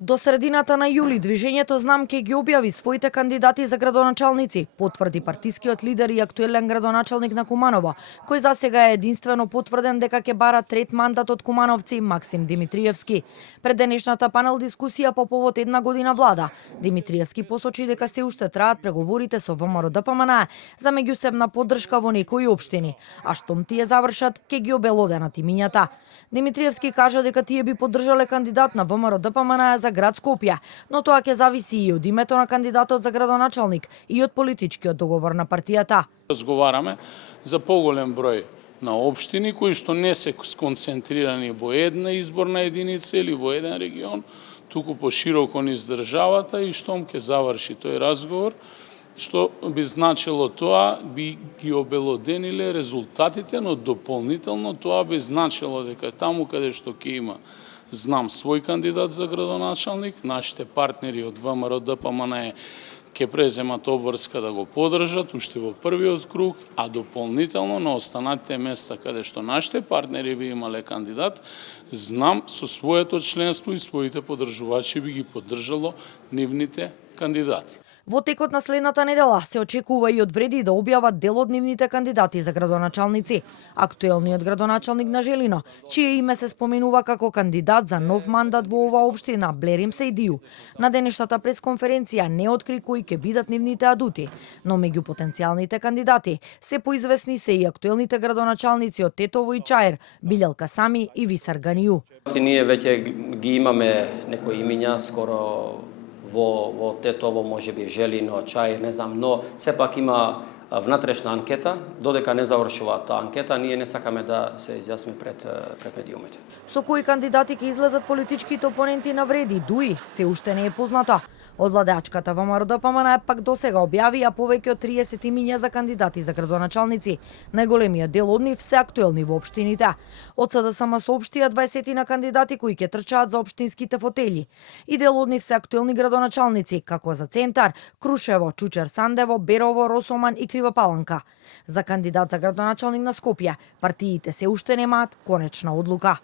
До средината на јули движењето Знам ќе ги објави своите кандидати за градоначалници, потврди партискиот лидер и актуелен градоначалник на Куманово, кој засега е единствено потврден дека ќе бара трет мандат од кумановци Максим Димитриевски. Пред денешната панел дискусија по повод една година влада, Димитриевски посочи дека се уште траат преговорите со ВМРО-ДПМН за меѓусебна поддршка во некои општини, а штом тие завршат, ќе ги обелоденат имињата. Димитриевски кажа дека тие би поддржале кандидат на ВМРО-ДПМН за град Скопје, но тоа ќе зависи и од името на кандидатот за градоначалник и од политичкиот договор на партијата. Разговараме за поголем број на општини кои што не се сконцентрирани во една изборна единица или во еден регион, туку пошироко низ државата и штом ќе заврши тој разговор, што би значило тоа, би ги обелодениле резултатите, но дополнително тоа би значило дека таму каде што ќе има Знам свој кандидат за градоначалник, нашите партнери од ВМРО-ДПМН ќе преземат обврска да го поддржат уште во првиот круг, а дополнително на останатите места каде што нашите партнери би имале кандидат, Знам со своето членство и своите поддржувачи би ги поддржало нивните кандидати. Во текот на следната недела се очекува и од Вреди да објават дел од нивните кандидати за градоначалници. Актуелниот градоначалник на Желино, чие име се споменува како кандидат за нов мандат во оваа општина, Блерим Сејдију, на денешната пресконференција не откри кои ќе бидат нивните адути, но меѓу потенцијалните кандидати се поизвестни се и актуелните градоначалници од Тетово и Чаир, Билјалка Сами и Висар Ганију. Ние веќе ги имаме некои имиња, скоро во Тетово, можеби Желино, Чаир, не знам, но сепак има внатрешна анкета, додека не завршува таа анкета, ние не сакаме да се изјасниме пред медиумите. Со кои кандидати ќе излезат политичките опоненти на Вреди, Дуи, се уште не е познато. Од владеачката ВМРО-ДПМН пак досега објавија повеќе од 30 имиња за кандидати за градоначалници. Најголемиот дел од нив се актуелни во општините. Од СДСМ соопштија 20 на кандидати кои ќе трчаат за општинските фотели. И дел од нив се актуелни градоначалници, како за Центар, Крушево, Чучер Сандево, Берово, Росоман и Крива Паланка. За кандидат за градоначалник на Скопје, партиите се уште немаат конечна одлука.